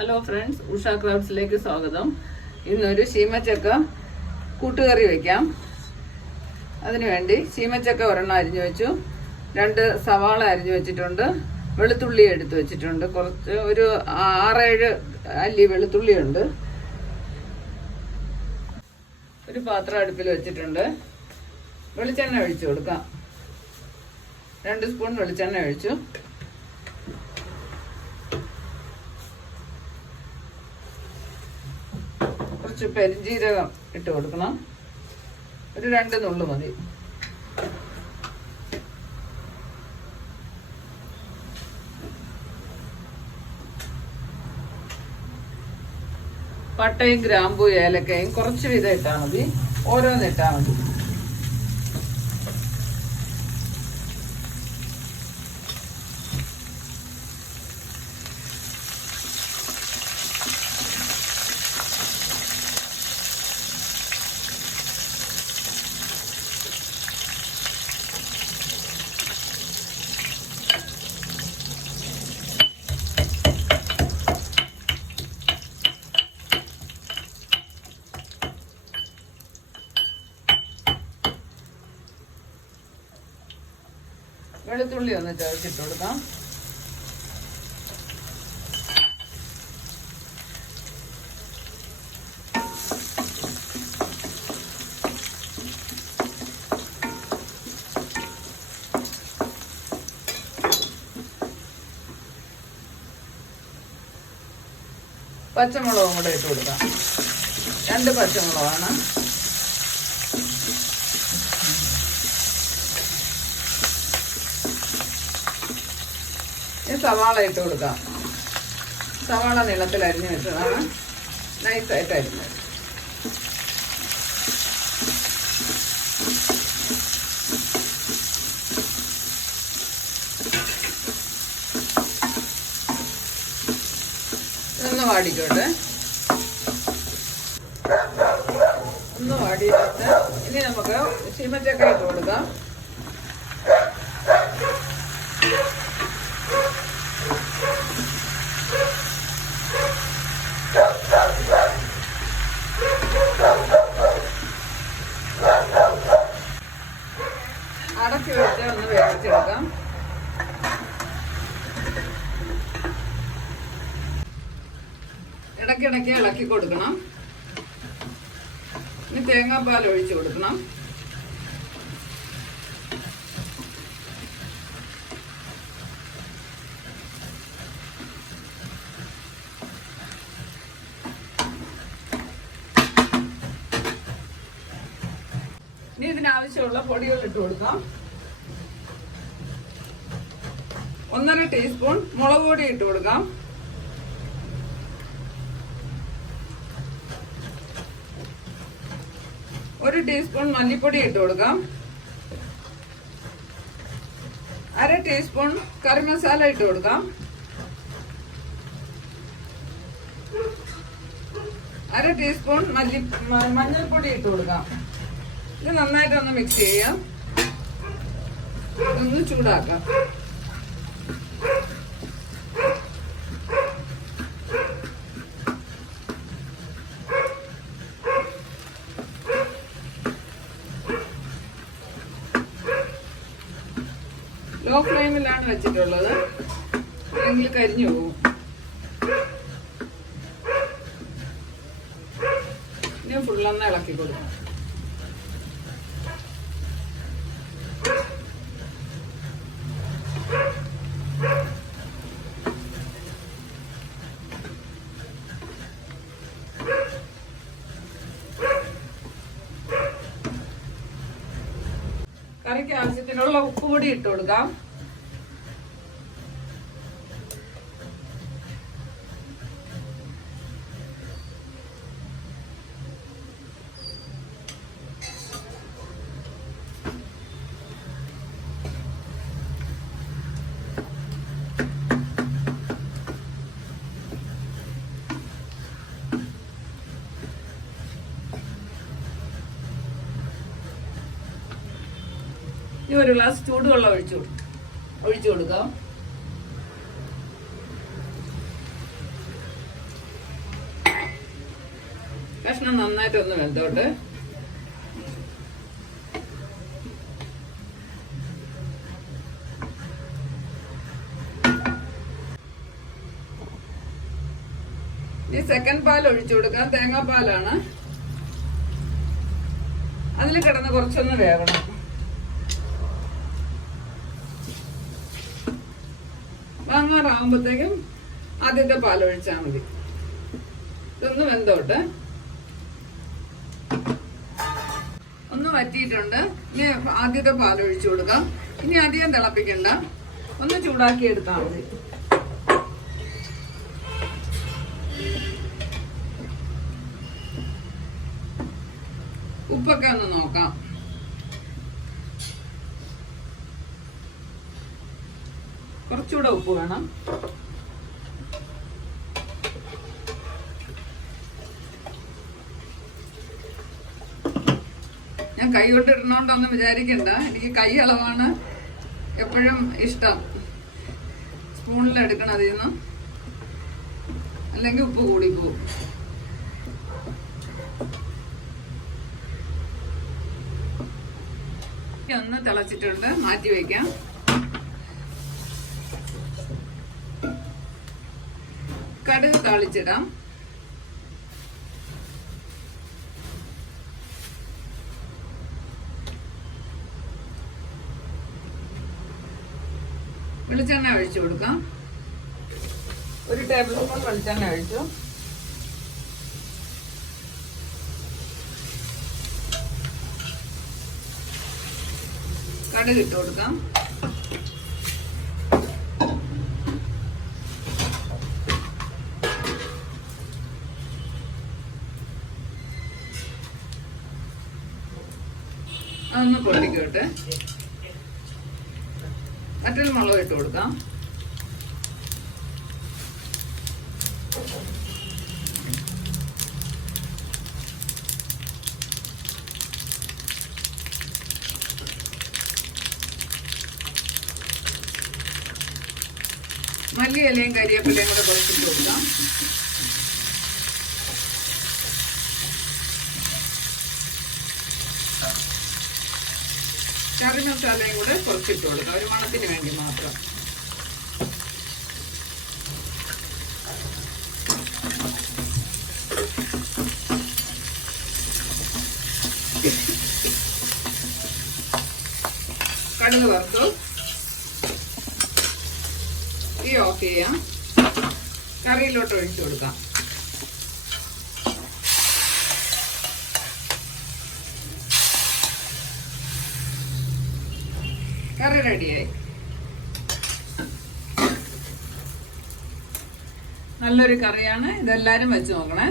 Hello friends Usha ക്രാഫ്റ്റ്സിലേക്ക് സ്വാഗതം. ഇന്നൊരു ശീമച്ചക്ക കൂട്ടുകറി വെക്കാം. അതിനുവേണ്ടി ശീമച്ചക്ക ഒരെണ്ണം അരിഞ്ഞു വെച്ചു. രണ്ട് സവാള അരിഞ്ഞു വെച്ചിട്ടുണ്ട്. വെളുത്തുള്ളി എടുത്തു വെച്ചിട്ടുണ്ട്. കുറച്ച് ഒരു ആറേഴ് അല്ലി വെളുത്തുള്ളി ഉണ്ട്. ഒരു പാത്രം അടുപ്പിൽ വെച്ചിട്ടുണ്ട്. വെളിച്ചെണ്ണ ഒഴിച്ചു കൊടുക്കാം. രണ്ട് സ്പൂൺ വെളിച്ചെണ്ണ ഒഴിച്ചു. കുറച്ച് പെരിഞ്ജീരകം ഇട്ട് കൊടുക്കണം. ഒരു രണ്ട് നുള്ളു മതി. പട്ടയും ഗ്രാമ്പു ഏലക്കയും കുറച്ച് വീതം ഇട്ടാൽ മതി. ഓരോന്നിട്ടാൽ മതി. വെളുത്തുള്ളി ഒന്ന് ചതച്ചിട്ട് കൊടുക്കാം. പച്ചമുളകും കൂടെ ഇട്ട് കൊടുക്കാം. രണ്ട് പച്ചമുളകാണ്. സവാള ഇട്ട് കൊടുക്കാം. സവാള നീളത്തിൽ അരിഞ്ഞു വെച്ചതാണ്. നൈസായിട്ട് അരിഞ്ഞത് ഒന്ന് വാടിക്കോട്ടെ. ഒന്ന് വാടിയിട്ട് ഇനി നമുക്ക് ചീമച്ചക്ക ഇട്ട് കൊടുക്കാം. അടച്ചു ഒന്ന് വേവിച്ചെടുക്കാം ഇടയ്ക്കിടയ്ക്ക് ഇളക്കി കൊടുക്കണം. ഇനി തേങ്ങാപ്പാൽ ഒഴിച്ചു കൊടുക്കണം. ഇനി ഇതിനാവശ്യമുള്ള പൊടികൾ ഇട്ട് കൊടുക്കാം. ഒന്നര ടീസ്പൂൺ മുളക് പൊടി ഇട്ട് കൊടുക്കാം. ഒരു ടീസ്പൂൺ മല്ലിപ്പൊടി ഇട്ട് കൊടുക്കാം. അര ടീസ്പൂൺ കറി മസാല ഇട്ട് കൊടുക്കാം. അര ടീസ്പൂൺ മല്ലി മഞ്ഞൾപ്പൊടി ഇട്ട് കൊടുക്കാം. ഇത് നന്നായിട്ടൊന്ന് മിക്സ് ചെയ്യാം. ഒന്ന് ചൂടാക്കാം. ലോ ഫ്ലെയിമിലാണ് വെച്ചിട്ടുള്ളത്. അല്ലെങ്കിൽ കരിഞ്ഞു പോകും ഇനി ഫുള്ളൊന്ന് ഇളക്കി കൊടുക്കാം. കറിക്ക് ആവശ്യത്തിനുള്ള ഉപ്പ് പൊടി ഇട്ട് കൊടുക്കാം. ഒരു ഗ്ലാസ് ചൂടുവെള്ളം ഒഴിച്ചു ഒഴിച്ചു കൊടുക്കാം. കഷ്ണം നന്നായിട്ടൊന്ന് വെന്തോട്ട്. ഈ സെക്കൻഡ് പാൽ ഒഴിച്ചു കൊടുക്കാം. തേങ്ങാപ്പാലാണ്. അതിൽ കിടന്ന് കുറച്ചൊന്ന് വേകണം വാങ്ങാറാകുമ്പോഴത്തേക്കും ആദ്യത്തെ പാൽ ഒഴിച്ചാൽ മതി. ഇതൊന്ന് വെന്തോട്ടെ. ഒന്ന് വറ്റിയിട്ടുണ്ട്. ഇനി ആദ്യത്തെ പാൽ ഒഴിച്ചു കൊടുക്കാം. ഇനി അധികം തിളപ്പിക്കണ്ട. ഒന്ന് ചൂടാക്കി എടുത്താൽ മതി. ഉപ്പൊക്കെ ഒന്ന് നോക്കാം. കുറച്ചുകൂടെ ഉപ്പ് വേണം. ഞാൻ കൈ കൊണ്ടിരുന്നോണ്ടൊന്നും വിചാരിക്കണ്ട. എനിക്ക് കൈ അളവാണ് എപ്പോഴും ഇഷ്ടം. സ്പൂണിൽ എടുക്കണം അതിൽ നിന്ന്. അല്ലെങ്കിൽ ഉപ്പ് കൂടി പോവും ഇനി ഒന്ന് തിളച്ചിട്ടുണ്ട്. മാറ്റി വെക്കാം കടുക് താളിച്ചിടാം. വെളിച്ചെണ്ണ ഒഴിച്ചു കൊടുക്കാം. ഒരു ടേബിൾ സ്പൂൺ വെളിച്ചെണ്ണ ഒഴിച്ചു. കടുക് ഇട്ട് കൊടുക്കാം. അതൊന്ന് പൊള്ളിക്കോട്ടെ മറ്റൊരു മുളക് ഇട്ട് കൊടുക്കാം. മല്ലി ഇലയും കരിയേപ്പിലയും കൂടെ കുറച്ചിട്ട് കൊടുക്കാം. കറി മസാലയും കൂടെ കുറച്ചിട്ട് കൊടുക്കാം. ഒരു മണത്തിന് വേണ്ടി മാത്രം. കടുക് വറുത്തു. ഈ ഓഫ് ചെയ്യാം. കറിയിലോട്ട് ഒഴിച്ചു കൊടുക്കാം. കറി റെഡിയായി. നല്ലൊരു കറിയാണ്. ഇതെല്ലാരും വെച്ച് നോക്കണേ.